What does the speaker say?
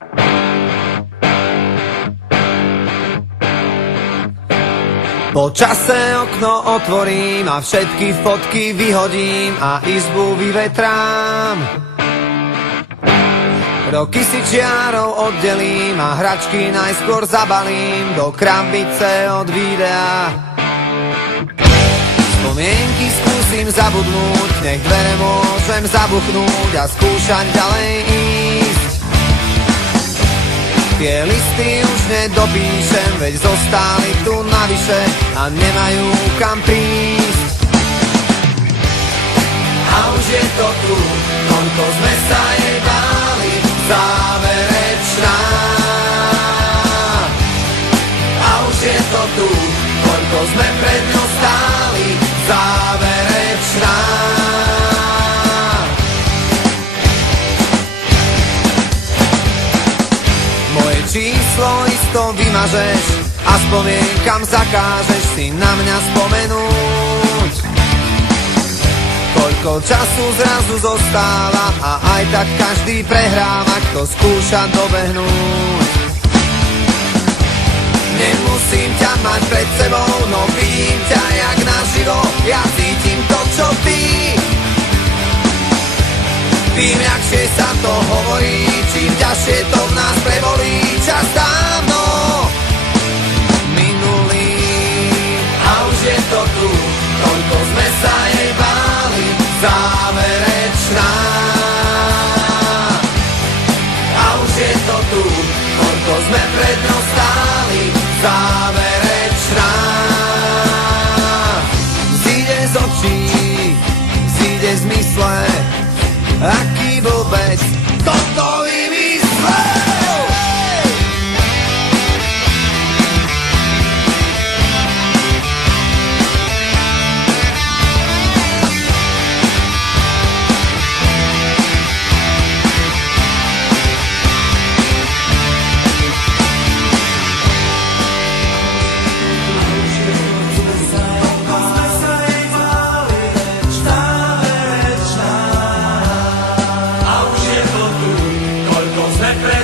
Po čase okno otvorím a všetky fotky vyhodím a izbu vyvetrám. Roky si čiarou oddelím a hračky najskôr zabalím do krabice od videa. Spomienky skúsim zabudnúť, nech dvere môžem zabuchnúť a skúšať ďalej ísť. Tie listy už nedopíšem, veď zostali tu navyše a nemajú kam prísť. A už je to tu, koľko sme sa jej báli, záverečná. A už je to tu, koľko sme pred ňou stáli, záverečná. Moje číslo isto vymažeš a spomienkam zakážeš si na mňa spomenúť. Koľko času zrazu zostáva a aj tak každý prehráva, kto skúša dobehnúť. Nemusím ťa mať pred sebou, no vidím ťa jak naživo, ja cítim to, čo ty. Tým ľahšie sa to hovorí, čím ťažšie to v nás prebolí. Čas dávno minulý a už je to tu, koľko sme sa jej báli, záverečná. A už je to tu, koľko sme pred ňou stáli, záverečná. Zíde z očí, zíde z mysle, aký vôbec toto vymyslel. Koľko sme pre